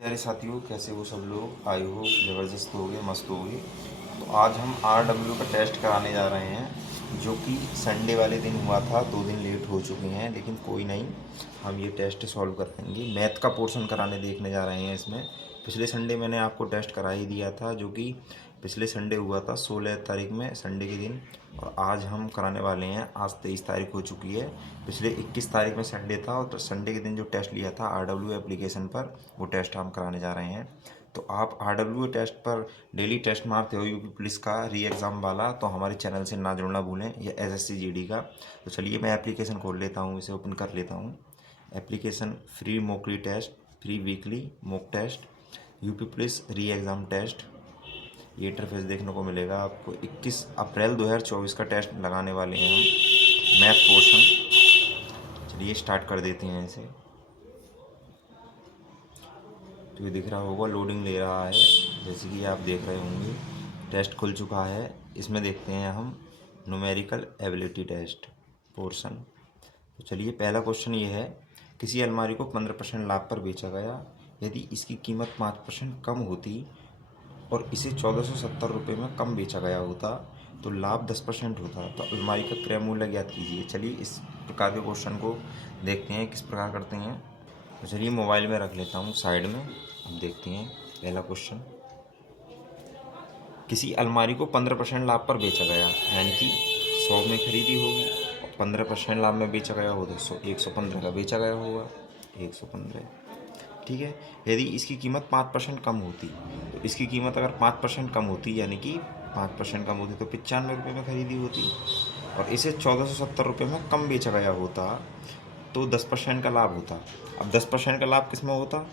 प्यारे साथियों, कैसे हो सब लोग। आई हो ज़बरदस्त होगे, मस्त होगे। तो आज हम RW का टेस्ट कराने जा रहे हैं, जो कि संडे वाले दिन हुआ था। 2 दिन लेट हो चुके हैं, लेकिन कोई नहीं, हम ये टेस्ट सॉल्व कराएंगे। मैथ का पोर्शन कराने देखने जा रहे हैं इसमें। पिछले संडे मैंने आपको टेस्ट करा ही दिया था, जो कि पिछले संडे हुआ था 16 तारीख में, संडे के दिन। और आज हम कराने वाले हैं, आज 23 तारीख हो चुकी है। पिछले 21 तारीख में संडे था, और संडे के दिन जो टेस्ट लिया था RW एप्लीकेशन पर, वो टेस्ट हम कराने जा रहे हैं। तो आप RW टेस्ट पर डेली टेस्ट मारते हो यूपी पुलिस का री एग्ज़ाम वाला, तो हमारे चैनल से ना जुड़ना भूलें, या SSC GD का। तो चलिए मैं एप्लीकेशन खोल लेता हूँ, इसे ओपन कर लेता हूँ। एप्लीकेशन फ्री मोकली test, free weekly mock test, UP police re exam test. ये इंटरफेस देखने को मिलेगा आपको। 21 अप्रैल 2024 का टेस्ट लगाने वाले हैं हम, मैथ पोर्शन। चलिए स्टार्ट कर देते हैं इसे। तो ये दिख रहा होगा, लोडिंग ले रहा है, जैसे कि आप देख रहे होंगे। टेस्ट खुल चुका है। इसमें देखते हैं हम न्यूमेरिकल एबिलिटी टेस्ट पोर्शन। तो चलिए पहला क्वेश्चन ये है, किसी अलमारी को 15% लाभ पर बेचा गया। यदि इसकी कीमत 5% कम होती और इसे 1470 रुपये में कम बेचा गया होता, तो लाभ 10% होता, तो अलमारी का क्रय मूल्य ज्ञात कीजिए। चलिए इस प्रकार के क्वेश्चन को देखते हैं किस प्रकार करते हैं। तो चलिए मोबाइल में रख लेता हूँ साइड में। अब देखते हैं पहला क्वेश्चन। किसी अलमारी को 15% लाभ पर बेचा गया, यानी कि 100 में खरीदी होगी और 15% लाभ में बेचा गया हो, तो 115 का बेचा गया होगा, 115। ठीक है। यदि इसकी कीमत 5% कम होती, तो इसकी कीमत अगर 5% कम होती, यानी कि 5% कम होती, तो 95 रुपये में खरीदी होती, और इसे 1470 रुपये में कम बेचा गया होता, तो 10% का लाभ होता। अब 10% का लाभ किस में होता?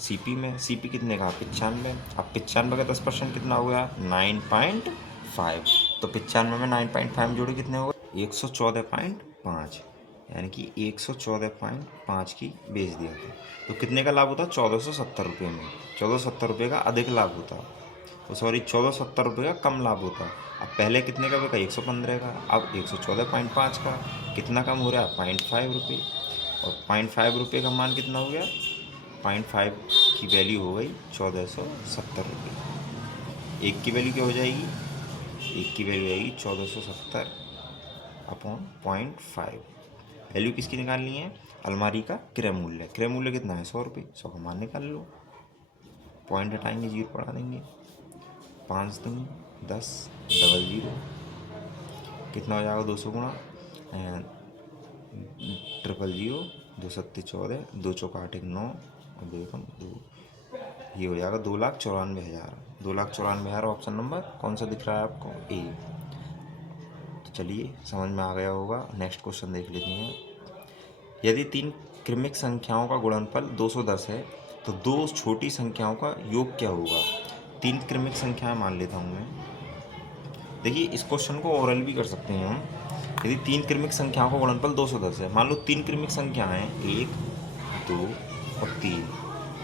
CP में। CP कितने का? 95। अब 95 का 10% कितना हो गया? 9.5। तो 95 में 9.5 जोड़े कितने हो गए? 114.5, यानी कि 114.5 की बेच दिया था। तो कितने का लाभ होता? 1470 रुपये में। 1470 रुपये का अधिक लाभ होता, तो सॉरी 1470 रुपये का कम लाभ होता। अब पहले कितने का बिका? 115 का। अब 114.5 का कितना कम हो रहा है? 0.5 रुपये। और 0.5 रुपये का मान कितना हो गया? 0.5 की वैल्यू हो गई 1470 रुपये। एक की वैल्यू क्या हो जाएगी? एक की वैल्यू आएगी 1470/0.5। वैल्यू किसकी निकालनी है? अलमारी का क्रय मूल्य। क्रय मूल्य कितना है? 100 रुपये। 100 का मान निकाल लो, पॉइंट हटाएंगे, जीरो बढ़ा देंगे। 5 दूनी 10, डबल जीरो, कितना हो जाएगा? 200 गुणा ट्रिपल जीरो, 2 सत्ते 14, 2 चौका 8 एक 9, और 2 एकम 2। ये हो जाएगा 2,94,000। 2,94,000 ऑप्शन नंबर कौन सा दिख रहा है आपको? ए। तो चलिए समझ में आ गया होगा। नेक्स्ट क्वेश्चन देख लेते हैं। यदि 3 क्रमिक संख्याओं का गुणनफल 210 है, तो 2 छोटी संख्याओं का योग क्या होगा? 3 क्रमिक संख्याएं मान लेता हूँ मैं। देखिए इस क्वेश्चन को ओरल भी कर सकते हैं हम। यदि 3 क्रमिक संख्याओं का गुणनफल 210 है, मान लो 3 क्रमिक संख्याएं 1, 2 और 3।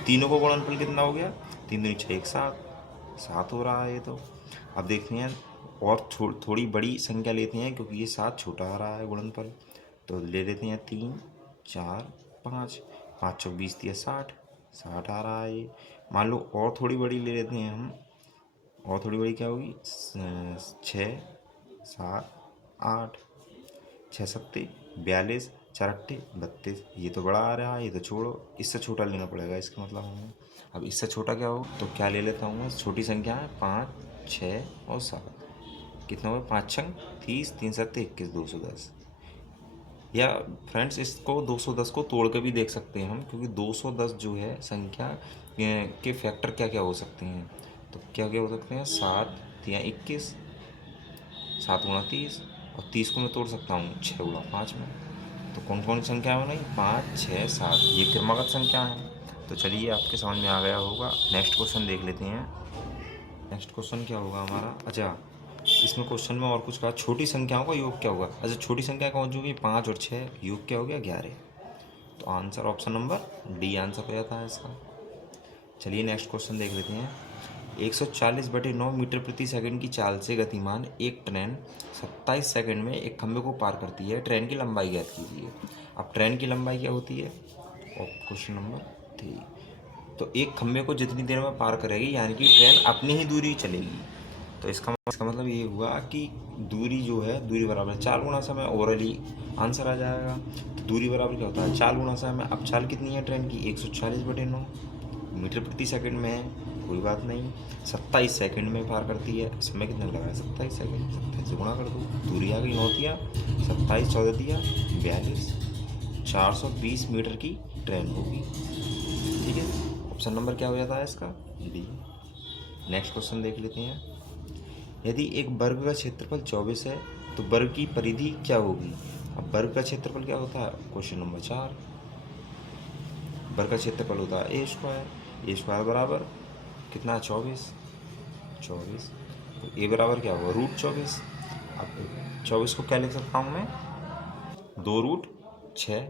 तीनों का गुणनफल कितना हो गया? 3 दूनी 6, 1 7, 7 हो रहा है ये तो। अब देखते हैं, और थोड़ी बड़ी संख्या लेते हैं, क्योंकि ये 7 छोटा आ रहा है गुणनफल। तो ले लेते हैं 3, 4, 5, 5 चौक 20 दिया 60, 60 आ रहा है ये। मान लो और थोड़ी बड़ी ले लेते हैं हम। और थोड़ी बड़ी क्या होगी? 6, 7, 8, 6 सत्ते 42, 4 अट्ठे 32। ये तो बड़ा आ रहा है, ये तो छोड़ो, इससे छोटा लेना पड़ेगा इसका मतलब हमें। अब इससे छोटा क्या हो, तो क्या ले लेता हूँ मैं? छोटी संख्या है 5, 6 और 7। कितना हुआ? 5 छंग 30, 3 सत्ते 21, 210। या फ्रेंड्स इसको 210 को तोड़ के भी देख सकते हैं हम, क्योंकि 210 जो है संख्या के फैक्टर क्या क्या हो सकते हैं? तो क्या क्या हो सकते हैं? 7 या 21, 7 गुणा 30, और 30 को मैं तोड़ सकता हूँ 6 गुणा 5 में। तो कौन कौन सी संख्या बनी? 5, 6, 7, ये क्रमागत संख्या है। तो चलिए आपके समझ में आ गया होगा। नेक्स्ट क्वेश्चन देख लेते हैं। नेक्स्ट क्वेश्चन क्या होगा हमारा? अच्छा, इसमें क्वेश्चन में और कुछ कहा, छोटी संख्याओं का योग क्या होगा? अच्छा, छोटी संख्या कौन सी होगी? 5 और 6, योग क्या हो गया? 11। तो answer option number D answer हो जाता है इसका। चलिए नेक्स्ट क्वेश्चन देख लेते हैं। 140/9 मीटर प्रति सेकंड की चाल से गतिमान एक ट्रेन 27 सेकंड में एक खंभे को पार करती है। ट्रेन की लंबाई ज्ञात कीजिए। अब ट्रेन की लंबाई क्या होती है? और क्वेश्चन नंबर 3। तो एक खंभे को जितनी देर में पार करेगी यानी कि ट्रेन अपनी ही दूरी चलेगी। तो इसका मतलब ये हुआ कि दूरी जो है, दूरी बराबर 4 गुना समय, ओरली आंसर आ जाएगा। तो दूरी बराबर क्या होता है, 4 गुना समय। अब चाल कितनी है ट्रेन की, 140/9 मीटर प्रति सेकंड में है, कोई बात नहीं। 27 सेकंड में पार करती है। समय कितना लगा है, 27 सेकंड। 27 से गुणा कर दो, दूरी आ गई 9 दिया, 27 14 दिया 42, 420 मीटर की ट्रेन होगी। ठीक है, ऑप्शन नंबर क्या हो जाता है इसका, डी। नेक्स्ट क्वेश्चन देख लेते हैं। यदि एक वर्ग का क्षेत्रफल 24 है तो वर्ग की परिधि क्या होगी। अब वर्ग का क्षेत्रफल क्या होता है, क्वेश्चन नंबर 4। वर्ग का क्षेत्रफल होता है ए स्क्वायर बराबर कितना है, 24। तो ए बराबर क्या होगा, √24। अब 24 को क्या लिख सकता हूँ मैं, 2√6।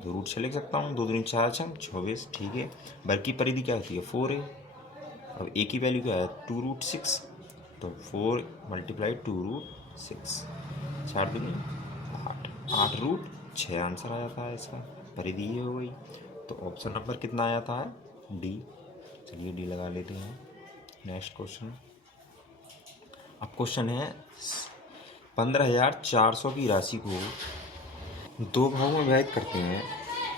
2√6 लिख सकता हूँ, 2 दूनी 4 छम 24। ठीक है, वर्ग की परिधि क्या होती है, 4a। अब ए की वैल्यू क्या है, 2√6। तो 4 × 2√6, 4 दूनी 8, 8√6 आंसर आ जाता है इसका, परिधि ये हो गई। तो ऑप्शन नंबर कितना आ जाता है, डी। चलिए डी लगा लेते हैं। Next question. अब क्वेश्चन है 15,400 की राशि को दो भागों में विभाजित करते हैं।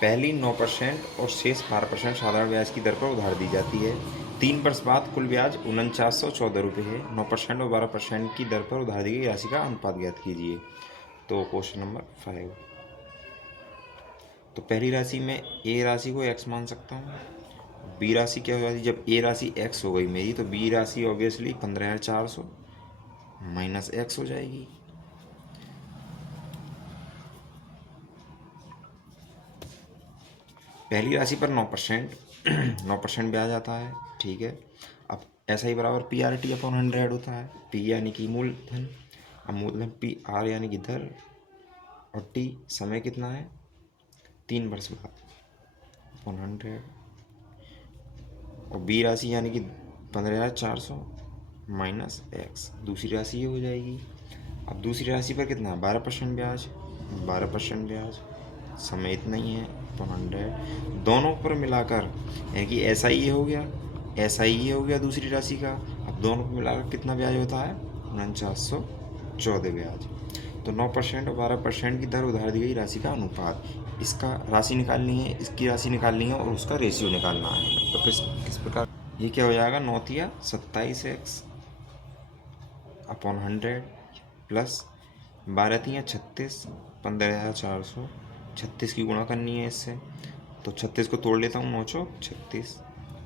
पहली 9% और शेष 12% साधारण ब्याज की दर पर उधार दी जाती है। 3 वर्ष बाद कुल ब्याज 4914 रुपये है। 9% और 12% की दर पर उधार दी गई राशि का अनुपात ज्ञात कीजिए। तो क्वेश्चन नंबर 5। तो पहली राशि में ए राशि को x मान सकता हूँ। बी राशि क्या हो जाती है, जब ए राशि x हो गई मेरी, तो बी राशि ऑब्वियसली 15,400 माइनस x हो जाएगी। पहली राशि पर 9% 9% ब्याज आता है। ठीक है, अब ऐसा ही बराबर PRT/100 होता है। P यानी कि मूलधन, अब मूलधन PR यानी कि दर, और T समय कितना है, 3 वर्ष बाद 100, और बी राशि यानी कि 15,400 माइनस x, दूसरी राशि ये हो जाएगी। अब दूसरी राशि पर कितना है, 12% ब्याज, 12% ब्याज, समय इतना ही है 100। दोनों पर मिलाकर यानी कि ऐसा ही हो गया, ऐसा ही हो गया दूसरी राशि का। अब दोनों पर मिलाकर कितना ब्याज होता है, 4914 ब्याज। तो 9% और 12% की दर उधार दी गई राशि का अनुपात, इसका राशि निकालनी है, इसकी राशि निकालनी है, और उसका रेशियो निकालना है हमें। तो किस प्रकार ये क्या हो जाएगा, 9 × 27x अपॉन 100 प्लस 12 × 36, 15,400। 36 की गुणा करनी है इससे, तो 36 को तोड़ लेता हूँ, 9 चौक 36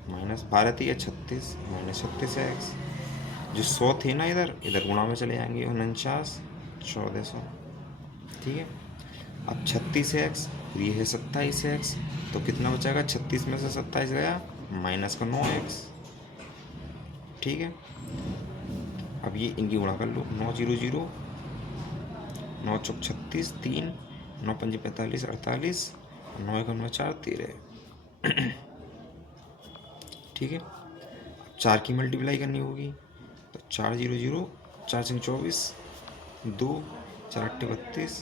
माइनस 12 × 36 माइनस 36x। जो 100 थे ना, इधर इधर गुणा में चले जाएंगे, 49,1400। ठीक है, अब 36x और ये है 27x, तो कितना बचेगा, 36 में से 27 गया, माइनस का 9x। ठीक है, अब ये इनकी गुणा कर लो, 9 0 0, 9 चौक 36, 3, 9 पंजे 45 48, 9 1 9 4 13। ठीक है, 4 की मल्टीप्लाई करनी होगी, तो 4 0 0, 4 5 24, 2 4 8 32,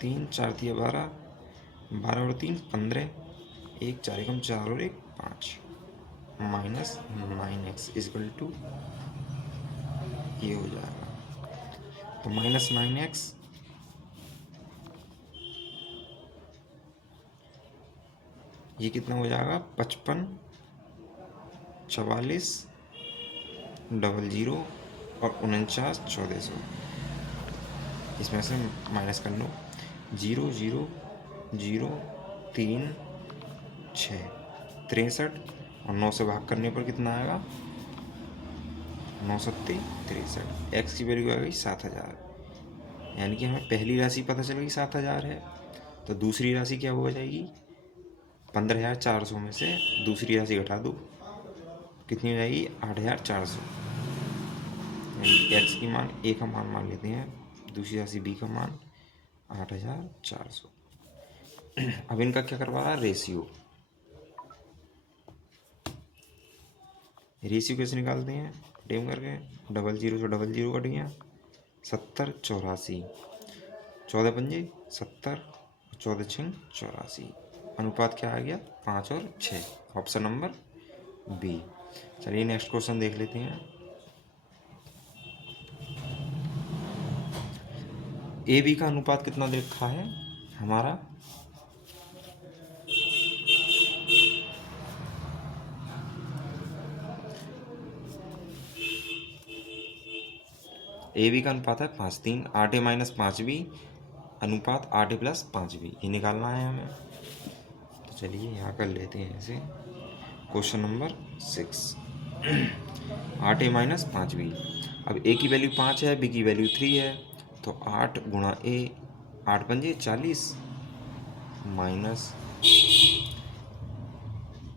3 4 3 12, 12 और 3 15, 1 4 1 4 और 1 5, माइनस 9x इक्वल टू ये हो जाएगा। तो माइनस 9x ये कितना हो जाएगा, 55 44 00 और 49,1400। इसमें से माइनस कर लो, 0 0 0 3 6 63, और 9 से भाग करने पर कितना आएगा, 9 7 63। एक्स की वैल्यू आ गई 7000, यानी कि हमें पहली राशि पता चल गई 7000 है। तो दूसरी राशि क्या हो जाएगी, 15,400 में से दूसरी राशि घटा दो, कितनी हो जाएगी, 8,400। एक्स की मान ए का मान लेते हैं, दूसरी राशि बी का मान 8,400। अब इनका क्या करवा रहा है, रेशियो कैसे निकालते हैं, टेम करके, 00 से 00 कट गया, 70 84, 14 पंजे 70, 14 6 84, अनुपात क्या आ गया, 5 और 6। Option number B. चलिए नेक्स्ट क्वेश्चन देख लेते हैं। ए बी का अनुपात कितना दे रखा है हमारा, ए बी का अनुपात है 5:3, 8A माइनस 5B अनुपात 8A प्लस 5B, ये निकालना है हमें। तो चलिए यहाँ कर लेते हैं इसे। Question number 6, 8A minus 5B। अब ए की वैल्यू 5 है, बी की वैल्यू 3 है, तो 8 गुणा ए, 8 पंजे 40 माइनस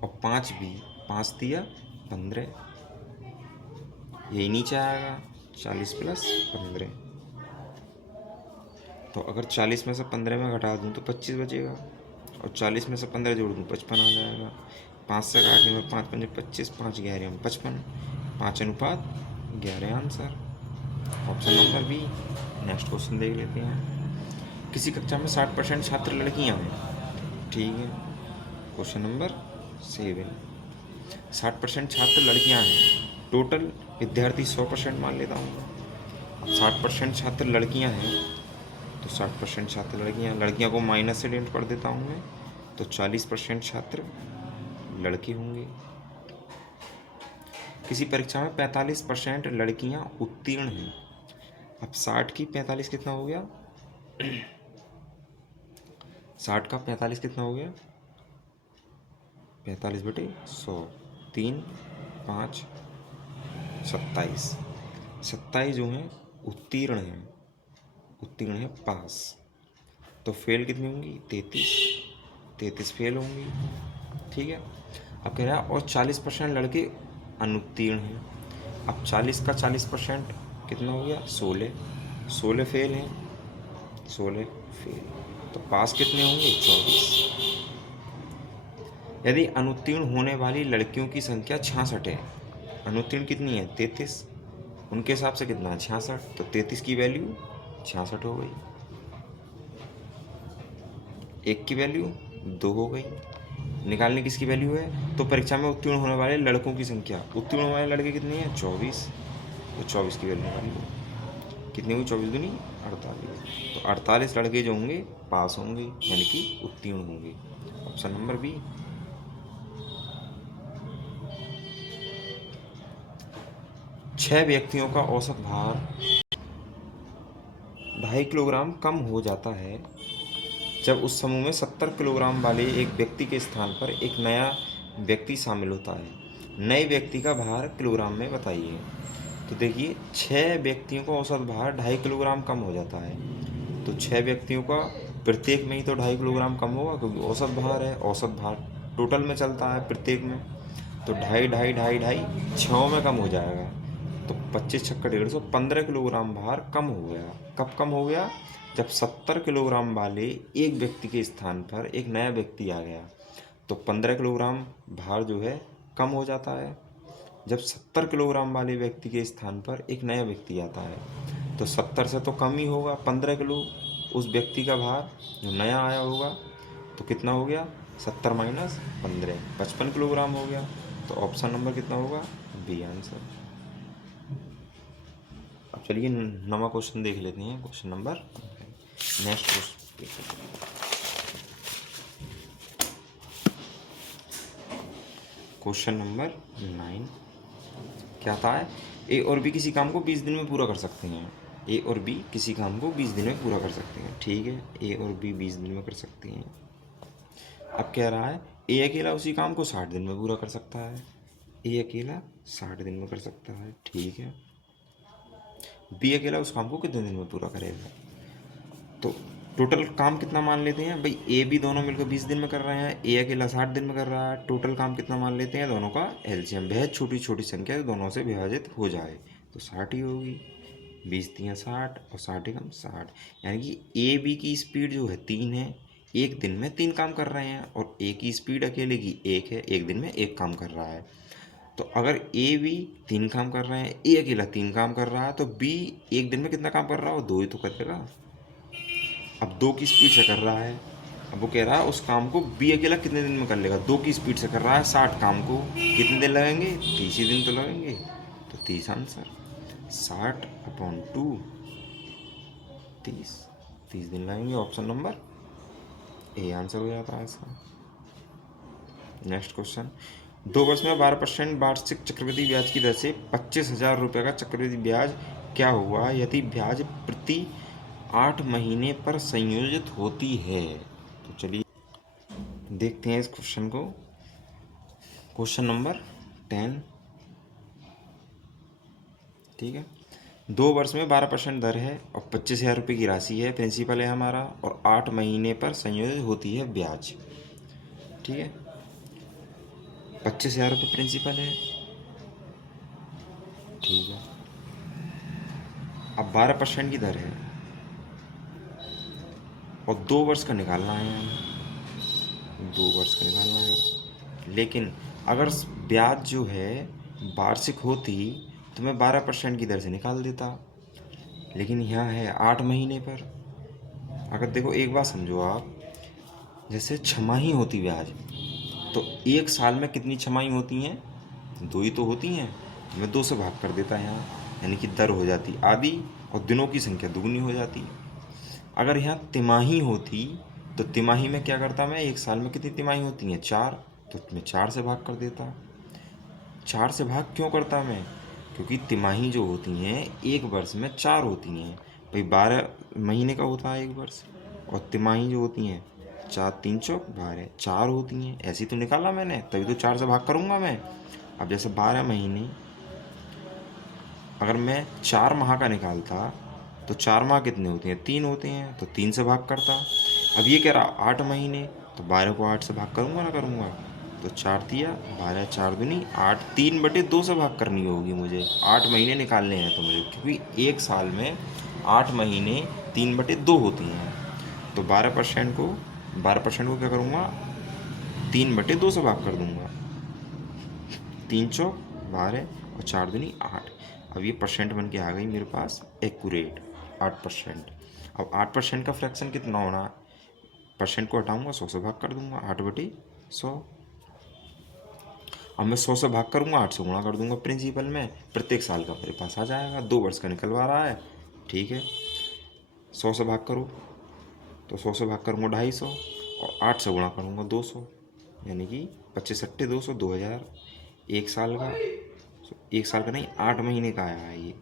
और 5B, 5 दिया 15, यही नीचे आएगा 40 प्लस 15। तो अगर 40 में से 15 में घटा दूँ तो 25 बचेगा, और 40 में से 15 जोड़ दूँ 55 आ जाएगा। 5 से काटने में 5 पंजे 25, 5 11 में 55, 5 अनुपात 11 answer, option number B. Next question देख लेते हैं। किसी कक्षा में 60% छात्र लड़कियां हैं, ठीक है। क्वेश्चन नंबर 7, 60% छात्र लड़कियां हैं, टोटल विद्यार्थी 100% मान लेता हूँ। 60% छात्र लड़कियां हैं, तो 60% छात्र लड़कियां को माइनस से डिनोट कर देता हूँ मैं, तो 40% छात्र लड़के होंगे। किसी परीक्षा में 45% लड़कियां उत्तीर्ण हैं। अब 60 की 45 कितना हो गया, 60 का 45 कितना हो गया, 45/100, 3 5 27, 27 जो हैं उत्तीर्ण हैं, उत्तीर्ण है पास। तो फेल कितनी होंगी, 33 फेल होंगी, ठीक है। अब कह रहा है और 40% लड़के अनुत्तीर्ण हैं। अब 40 का 40% कितना हो गया, 16 फेल हैं, 16 फेल, तो पास कितने होंगे, 24। यदि अनुत्तीर्ण होने वाली लड़कियों की संख्या 66 है, अनुत्तीर्ण कितनी है, 33, उनके हिसाब से कितना है, 66, तो 33 की वैल्यू 66 हो गई, 1 की वैल्यू 2 हो गई। निकालने किसकी वैल्यू है, तो परीक्षा में उत्तीर्ण होने वाले लड़कों की संख्या, उत्तीर्ण होने वाले लड़के कितने हैं, 24, तो 24 की वैल्यू निकाली कितनी हुई, 24 दूनी 48, तो 48 लड़के जो होंगे पास होंगे, यानी कि उत्तीर्ण होंगे, ऑप्शन नंबर बी। छह व्यक्तियों का औसत भार 2.5 किलोग्राम कम हो जाता है जब उस समूह में 70 किलोग्राम वाले एक व्यक्ति के स्थान पर एक नया व्यक्ति शामिल होता है। नए व्यक्ति का भार किलोग्राम में बताइए। तो देखिए 6 व्यक्तियों का औसत भार 2.5 किलोग्राम कम हो जाता है, तो 6 व्यक्तियों का प्रत्येक में ही तो 2.5 किलोग्राम कम होगा, क्योंकि औसत भार है, औसत भार टोटल में चलता है प्रत्येक में, तो 2.5 छः में कम हो जाएगा, तो 25 छक्का 150, 15 किलोग्राम भार कम हो गया। कब कम हो गया, जब 70 किलोग्राम वाले एक व्यक्ति के स्थान पर एक नया व्यक्ति आ गया, तो 15 किलोग्राम भार जो है कम हो जाता है। जब 70 किलोग्राम वाले व्यक्ति के स्थान पर एक नया व्यक्ति आता है, तो 70 से तो कम ही होगा 15 किलो उस व्यक्ति का भार जो नया आया होगा, तो कितना हो गया, 70 माइनस 15, 55 किलोग्राम हो गया, तो ऑप्शन नंबर कितना होगा, बी आंसर। अब चलिए नवा क्वेश्चन देख लेते हैं, question number next question number 9 क्या था है, ए और बी किसी काम को 20 दिन में पूरा कर सकते हैं। ए और बी किसी काम को 20 दिन में पूरा कर सकते हैं, ठीक है, ए और बी 20 दिन में कर सकते हैं। अब कह रहा है ए अकेला उसी काम को 60 दिन में पूरा कर सकता है, ए अकेला 60 दिन में कर सकता है, ठीक है। बी अकेला उस काम को कितने दिन में पूरा करेगा, तो टोटल काम कितना मान लेते हैं भाई, ए बी दोनों मिलकर 20 दिन में कर रहे हैं, ए अकेला 60 दिन में कर रहा है, टोटल काम कितना मान लेते हैं, दोनों का एलसीएम, बेहद छोटी छोटी संख्या दोनों से विभाजित हो जाए तो 60 ही होगी, 20 3 60 और 60 एकम 60, यानी कि ए बी की स्पीड जो है 3 है, एक दिन में 3 काम कर रहे हैं, और ए की स्पीड अकेले की 1 है, एक दिन में 1 काम कर रहा है। तो अगर ए बी 3 काम कर रहे हैं, ए अकेला 3 काम कर रहा है, तो बी एक दिन में कितना काम कर रहा हो, 2 ही तो करेगा। अब 2 की स्पीड से कर रहा है, अब वो कह रहा है उस काम को बी अकेला कितने दिन में कर लेगा, 2 की स्पीड से कर रहा है 60 काम को, कितने दिन लगेंगे, 30 ही दिन तो लगेंगे। तो 30 आंसर, 60/2 30 दिन लगेंगे। ऑप्शन नंबर ए आंसर हो जाता है इसका। नेक्स्ट क्वेश्चन, 2 वर्ष में 12% वार्षिक चक्रवृद्धि ब्याज की दर से 25,000 रुपये का चक्रवृद्धि ब्याज क्या हुआ यदि ब्याज प्रति 8 महीने पर संयोजित होती है। तो चलिए देखते हैं इस क्वेश्चन को। क्वेश्चन नंबर 10, ठीक है। 2 वर्ष में 12% दर है और 25,000 रुपये की राशि है, प्रिंसिपल है हमारा, और 8 महीने पर संयोजित होती है ब्याज, ठीक है। 25,000 रुपये प्रिंसिपल है, ठीक है। अब 12% की दर है और 2 वर्ष का निकालना है हमें, 2 वर्ष का निकालना है। लेकिन अगर ब्याज जो है वार्षिक होती तो मैं 12% की दर से निकाल देता, लेकिन यहाँ है 8 महीने पर। अगर देखो एक बात समझो आप, जैसे छमाही होती ब्याज, तो 1 साल में कितनी छमाही होती हैं, 2 ही तो होती हैं। मैं 2 से भाग कर देता यहाँ, यानी कि दर हो जाती आधी और दिनों की संख्या दुगनी हो जाती। अगर यहाँ तिमाही होती तो तिमाही में क्या करता मैं, 1 साल में कितनी तिमाही होती हैं, 4, तो मैं 4 से भाग कर देता। 4 से भाग क्यों करता मैं, क्योंकि तिमाही जो होती हैं 1 वर्ष में 4 होती हैं भाई, 12 महीने का होता है 1 वर्ष, और तिमाही जो होती हैं 4 3 चौक 12 4 होती हैं। ऐसी तो निकाला मैंने, तभी तो 4 से भाग करूँगा मैं। अब जैसे 12 महीने, अगर मैं 4 माह का निकालता तो 4 माह कितने होते हैं, 3 होते हैं, तो 3 से भाग करता। अब ये कह रहा 8 महीने, तो 12 को 8 से भाग करूँगा ना करूँगा, तो 4 दिया 12, 4 दूनी 8, 3/2 से भाग करनी होगी मुझे। 8 महीने निकालने हैं तो मुझे, क्योंकि 1 साल में 8 महीने 3/2 होती हैं। तो 12% को क्या करूँगा, 3/2 से भाग कर दूँगा। 3 चौक 12 और 4 दूनी 8। अब ये परसेंट बन के आ गई मेरे पास एक्यूरेट 8%। अब 8% का फ्रैक्शन कितना होना, परसेंट को हटाऊंगा 100 से भाग कर दूंगा, 8/100। अब मैं 100 से भाग करूंगा, 8 से गुणा कर दूंगा प्रिंसिपल में, प्रत्येक साल का मेरे पास आ जाएगा। 2 वर्ष का निकलवा रहा है, ठीक है। 100 से भाग करूँ तो 100 से भाग करूँगा 250 और 8 से गुणा करूँगा 200, यानी कि 25 200 2000। 1 साल का, 1 साल का नहीं 8 महीने का आया है ये,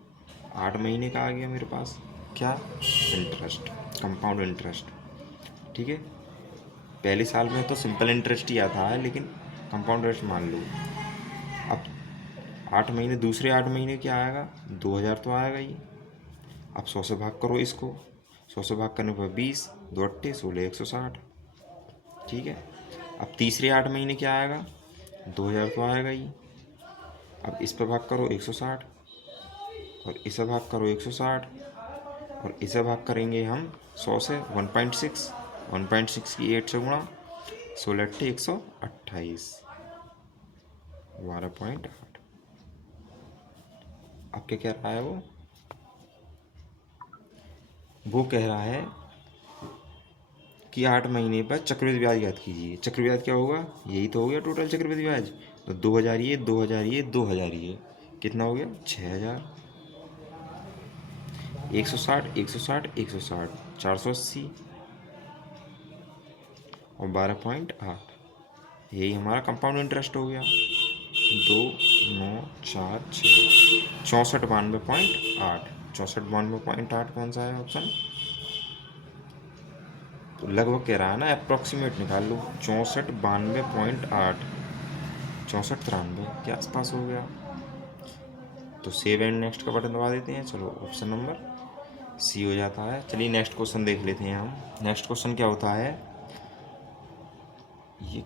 8 महीने का आ गया मेरे पास क्या, इंटरेस्ट, कंपाउंड इंटरेस्ट, ठीक है। पहले साल में तो सिंपल इंटरेस्ट ही आता है, लेकिन कंपाउंड इंटरेस्ट मान लो। अब 8 महीने, दूसरे 8 महीने क्या आएगा, 2000 तो आएगा ही। अब 100 से भाग करो इसको, 100 से भाग करने पर 20, 2 8 16 160, ठीक है। अब तीसरे 8 महीने क्या आएगा, 2000 तो आएगा ही। अब इस पर भाग करो 160 और इसे भाग करो 160 और इसे भाग करेंगे हम 100 से, 1.6 की 8 से गुणा, 16 8 128, 12.8। अब क्या कह रहा है वो कह रहा है कि 8 महीने पर चक्रवृद्धि ब्याज ज्ञात कीजिए। चक्रवृद्धि ब्याज क्या होगा, यही तो हो गया टोटल चक्रवृद्धि ब्याज। तो 2000 ये, 2000 ये, 2000 ये, कितना हो गया 6000, 160 160 160, 480 और 12.8, यही हमारा कंपाउंड इंटरेस्ट हो गया। 2 9 4 6 64 92.8, 64 92.8 कौन सा है ऑप्शन, तो लगभग कह रहा है ना, अप्रॉक्सीमेट निकाल लो, 64 92.8, 64 93 के आसपास हो गया। तो सेव एंड नेक्स्ट का बटन दबा देते हैं। चलो ऑप्शन नंबर सी हो जाता है। चलिए नेक्स्ट क्वेश्चन देख लेते हैं हम। नेक्स्ट क्वेश्चन क्या होता है, ये